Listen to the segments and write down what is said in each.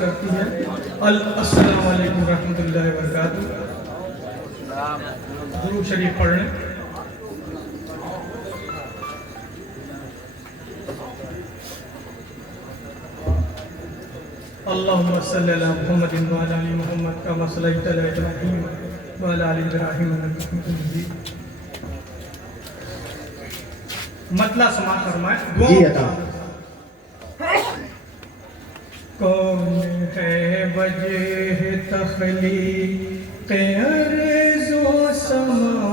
کرتی ہے۔ السلام علیکم ورحمۃ اللہ وبرکاتہ۔ درود شریف پڑھ لیں۔ اللہم صلی علی محمد وعلی آل محمد کما صلیت علی ابراہیم وعلی آل ابراہیم انک حمید مجید۔ مطلع سماعت فرمائیں۔ جی عطا۔ کون ہے وجہ تخلیق ارض و سما،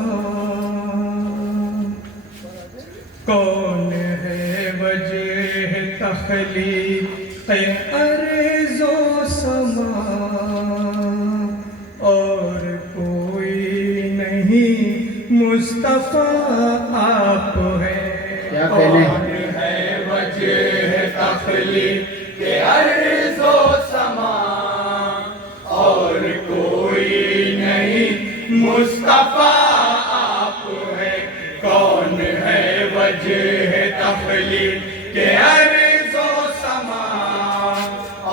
کون ہے وجہ تخلیق ارض و سما، اور کوئی نہیں مصطفیٰ آپ ہے۔ کیا کہنے کون ہے وجہ تخلیق کہ ارض و سما، اور کوئی نہیں مصطفیٰ آپ ہے۔ کون ہے وجہ تخلیق کہ ارض و سما،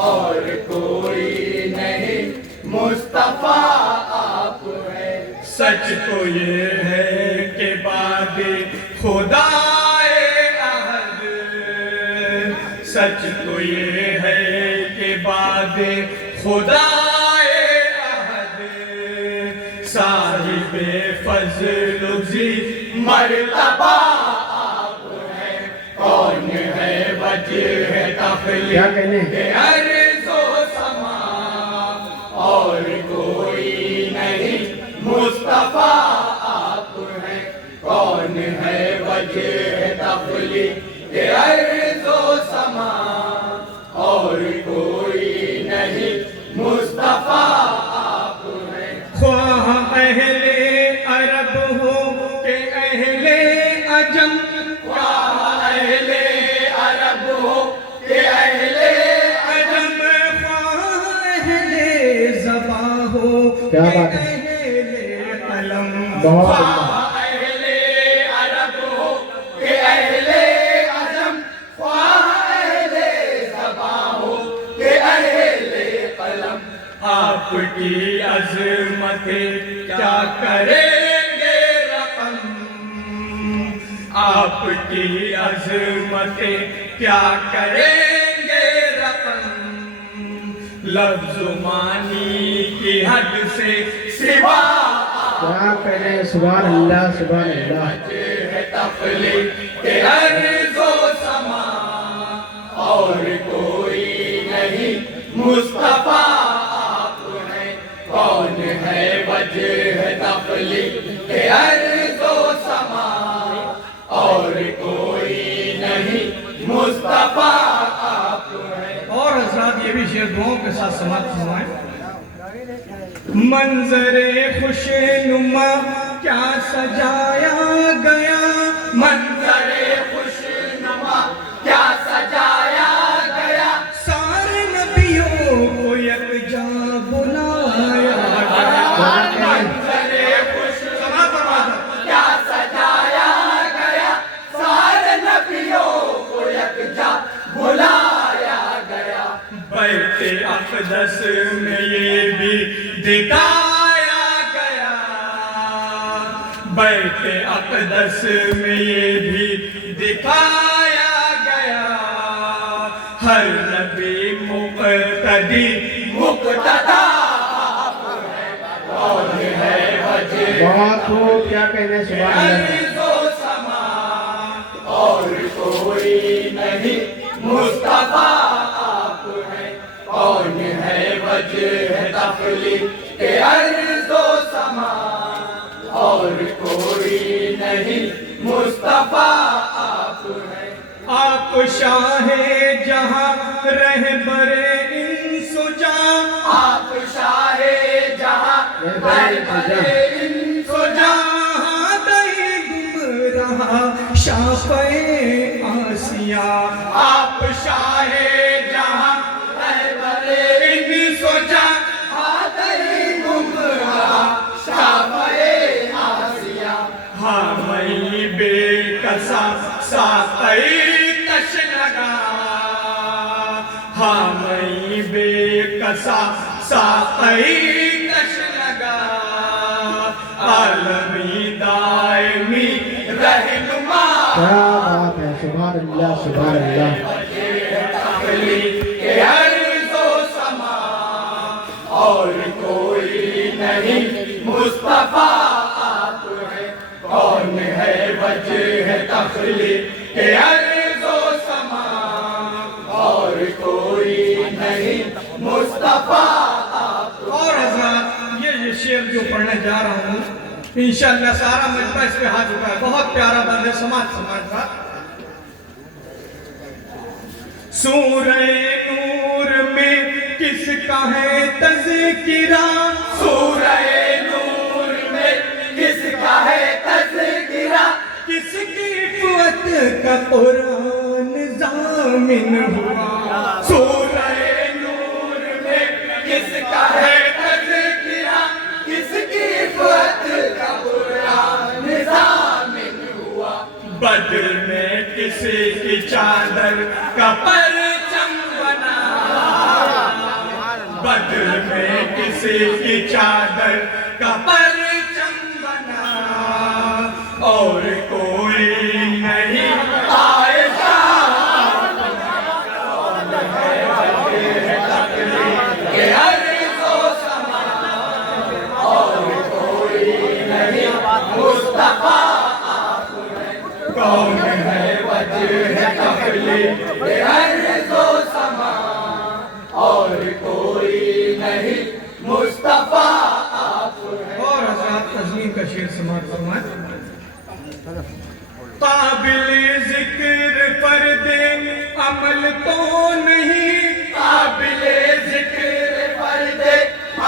اور کوئی نہیں مصطفیٰ آپ ہے۔ سچ تو یہ ہے کہ بعد خدا سچ تو یہ ہے کہ بعد خدا احد، صاحب فضل ذی مرتبہ آپ ہے۔ کون ہے وجہ تخلیق کہ ارض و سما، اور کوئی نہیں مصطفیٰ آپ ہے۔ کون ہے وجہ تخلیق کہ ارض و سما، اور کوئی نہیں مصطفیٰ آپ ہے۔ خواہ اہل عرب ہو کہ اہل عجم، خواہ اہل عرب ہو کہ اہل عجم، خواہ اہل زباں ہو کہ اہل قلم، بہت آپ کی عظمت کیا کریں گے رقم، آپ کی عظمت کیا کریں گے رقم، لفظ معنی کی حد سے سوا کیا کہنے۔ سبحان اللہ سبحان اللہ۔ وجہ تخلیق کہ ارض و سما، اور کوئی نہیں مصطفیٰ آپ ہے۔ کون ہے وجہ تخلیق کہ ارض و سما، اور کوئی نہیں مصطفیٰ آپ ہے۔ اور حضرات یہ بھی شعر دعاؤں کے ساتھ سماعت فرمائیں۔ منظر خوش نما کیا سجایا گیا، منظر خوش نما کیا سجایا گیا، سارے نبیوں کو یکجا بلایا گیا۔ منظر خوش نما کیا سجایا گیا، سارے نبیوں کو یکجا بلایا گیا۔ بیت اقدس میں یہ بھی دکھایا گیا، بیت اقدس میں یہ بھی دکھایا گیا، ہر نبی مقتدی مقتدا آپ ہے۔ کون ہے وجہ بہت خوب۔ کیا کہنے۔ سبحان اللہ۔ ارض و سما، اور کوئی نہیں مصطفیٰ آپ ہے۔ کون ہے وجہ تخلیق کہ ارض و سما، اور کوئی نہیں مصطفیٰ آپ ہے۔ آپ شاہ جہاں رہبر انس و جاں، آپ شاہ جہاں رہبر انس و جاں، دہی گمراہ شافع آسیہ، آپ شاہ جہاں رہبر انس و جاں، دہی گمراہ شافع آسیہ، ہاں میں بے کسا ساقی تشنگا، ہاں میں کسا ساقی تشنگا عالمی دائمی رہنما کیا بات ہے، سبحان اللہ سبحان اللہ. تخلیق ارض و سما اور کوئی نہیں مصطفیٰ آپ ہیں. کون ہے وجہ تخلیق ارض و سما اور کوئی نہیں مصطفیٰ آپ. اور حضرات یہ شعر جو پڑھنے جا رہا ہوں انشاءاللہ سارا مجمع اس پہ ہاتھ اٹھا ہے. بہت پیارا بند ہے. سماج سورہ نور میں کس کا ہے تذکرہ. سورہ نور میں کس کا ہے تذکرہ. کس کی قوت کا قرآن ضامن ہوا. سورہ نور میں کس کا ہے تذکرہ. کس کی قوت کا قرآن ضامن ہوا. بدر میں کسی کی چادر کا پرچم بنا. بدر میں کسی کی چادر کا پرچم بنا. اور کوئی نہیں عائشہ کہ ارض و سما اور کوئی نہیں مصطفیٰ. کون ہے وجہ تخلیق ارض و سما اور کوئی نہیں مصطفیٰ آپ ہیں. اور حضرات تزمین کا شعر سماعت فرمائیں. قابل ذکر فرد عمل تو نہیں. قابل ذکر فرد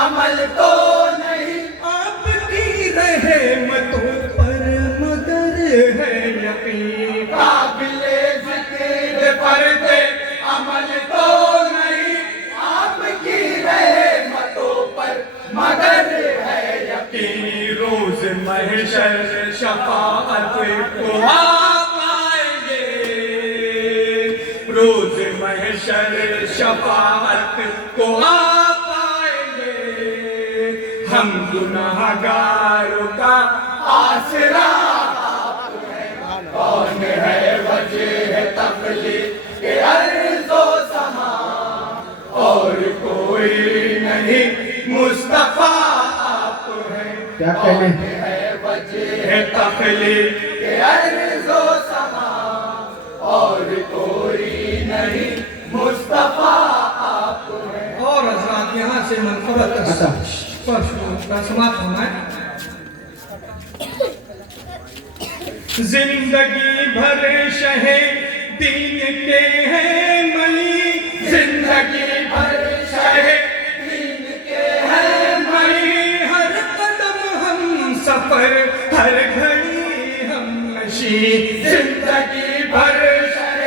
عمل تو نہیں. آپ کی رحمتوں پر مگر ہے یقین. قابل ذکر فرد عمل تو نہیں. آپ کی رحمتوں پر مگر ہے یقین. روز محشر شفاعت کو آپ آئیں گے. روز محشر شفاعت کو آپ آئیں گے. ہم گناہگاروں کا آسرا آپ ہیں. کون ہے وجہ تخلیق ارض و سما اور کوئی نہیں مصطفیٰ آپ ہیں. کیا کہنے ہے وجہ تخلیق ارض و سما اور کوئی نہیں مصطفیٰ آپ ہیں. اور حضرات یہاں سے منقبت کا سماعت ہونا ہے. زندگی بھر شہ دین کے ہیں مئی. زندگی بھر شہ دین کے ہیں مئی. ہر قدم ہم سفر ہر گھڑی ہم نشیں. زندگی بھر شہ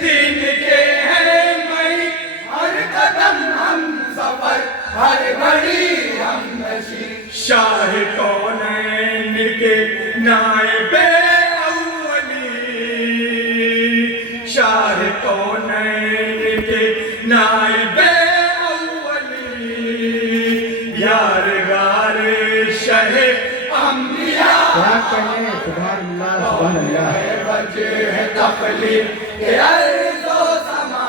دین کے ہیں مئی. ہر قدم ہم سفر ہر گھڑی ہم نشیں. شاہ کونین کے نائب شاہ کونین کے نائب اولی. یارغار شہ انبیاء. کیا کہنے، سبحان اللہ سبحان اللہ. وجہ تخلیق ارض و سما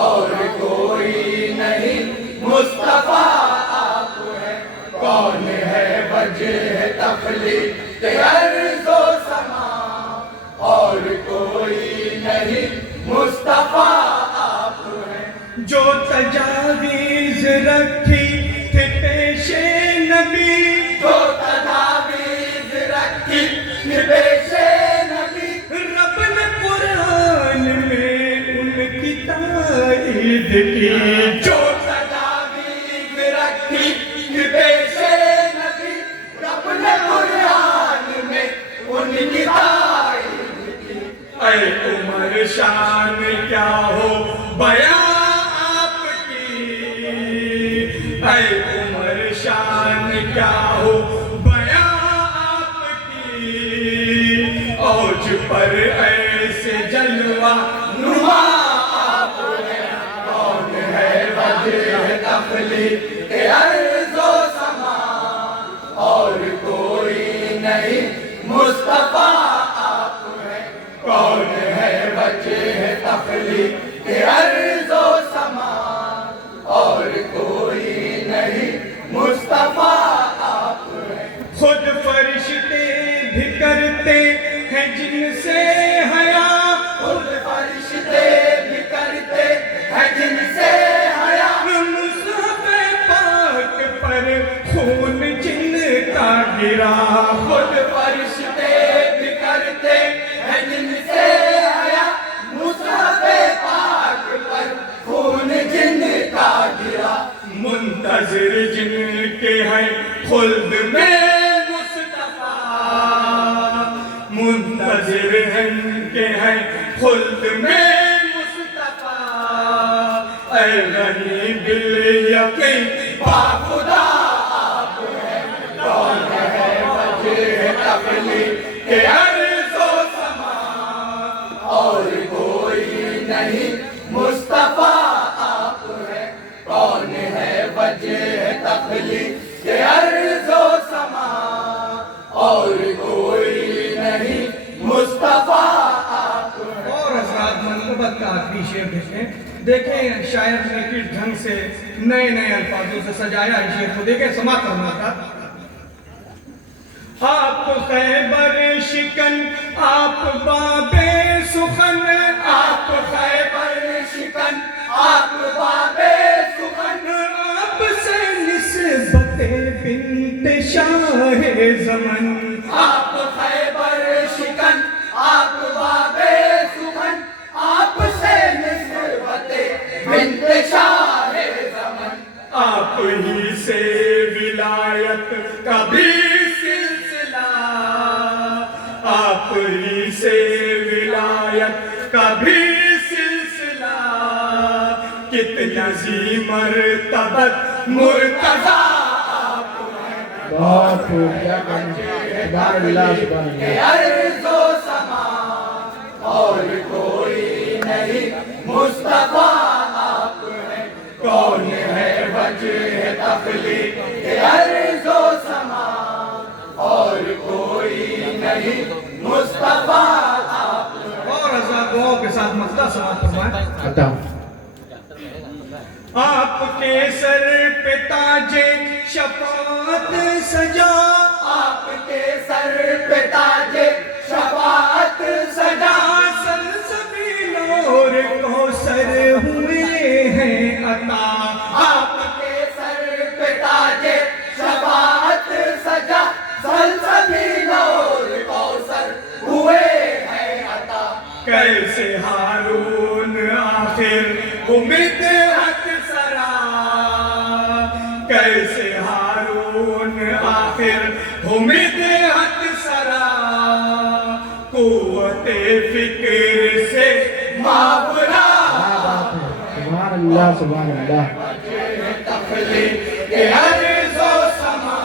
اور کوئی نہیں مصطفیٰ آپ ہیں. کون ہے وجہ تخلیق ارض و سما اور کوئی نہیں مصطفیٰ آپ ہیں. جو تجاویز رکھی تھی پیش نبی. جو تجاویز رکھی تھی پیش نبی. رب نے قرآن میں ان کی تائید کی. جو تجاویز رکھی تھی پیش نبی. رب نے قرآن میں ان کی تائید کی. اے عمر شان کیا ہو بیان آپ کی. اے عمر شان کیا ہو بیان آپ کی. اوج پر ایسے جلوہ نما آپ ہیں. کون ہے وجہ تخلیق ارض و سما اور کوئی نہیں مصطفیٰ آپ ہیں کون ہے وجہ تخلیق ارض و سما اور کوئی نہیں مصطفیٰ آپ ہیں خود فرشتے بھی کرتے ہیں جن سے حیا خود فرشتے بھی کرتے ہیں جن سے حیا مصحف پاک پر خون جن کا گرا خود فرشتے بھی کرتے ہیں جن سے حیا مصحف پاک پر خون جن کا گرا منتظر جن کے ہیں خلد میں مصطفیٰ منتظر جن کے ہیں خلد میں مصطفیٰ اے غنی بالیقین خدا آپ ہیں کون ہے وجہ تخلیق ارض و سما اور کوئی نہیں مصطفیٰ آپ ہیں کون ہے وجہ تخلیق ارض و سما اور کوئی نہیں مصطفیٰ آپ ہیں اور حضرات منقبت کا آخری شعر دیکھیں شاعر نے کس ڈھنگ سے نئے نئے الفاظوں سے سجایا ہے شعر کو دیکھیں سماعت کرنا تھا آپ خیبر شکن آپ باب سخن آپ خیبر شکن آپ باب سخن آپ سے نسبت بنت شاہ زمن آپ خیبر شکن آپ باب سخن آپ سے نسبت بنت شاہ زمن آپ ہی سے ولایت کا بھی سلسلہ آپ ہی سے ولایت کا بھی سلسلہ کتنا ذی مرتبت مرتضی آپ ہیں بہت خوب کیا کہنا سبحان اللہ سبحان اللہ ارض و سما اور کوئی نہیں مصطفیٰ آپ ہیں کون ہے وجہ تخلیق ارض و سما اور کوئی نہیں مصطفیٰ آپ ہیں اور حضرات دعاؤں کے ساتھ مسئلہ سماعت فرمائیں عطا آپ کے سر پہ تاج شفاعت سجا آپ کے سر پہ تاج شفاعت سجا سلسبیل اور کوثر ہوئے ہیں عطا آپ کے سر پہ تاج شفاعت سجا سلسبیل اور کوثر ہوئے ہیں عطا کیسے ہارون آخر مدحت سرا کیسے ہارون آخر مدحت سرا قوت فکر سے مابرا کیا بات ہے سبحان اللہ سبحان اللہ تخلیق ارض و سما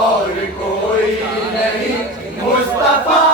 اور کوئی نہیں مصطفیٰ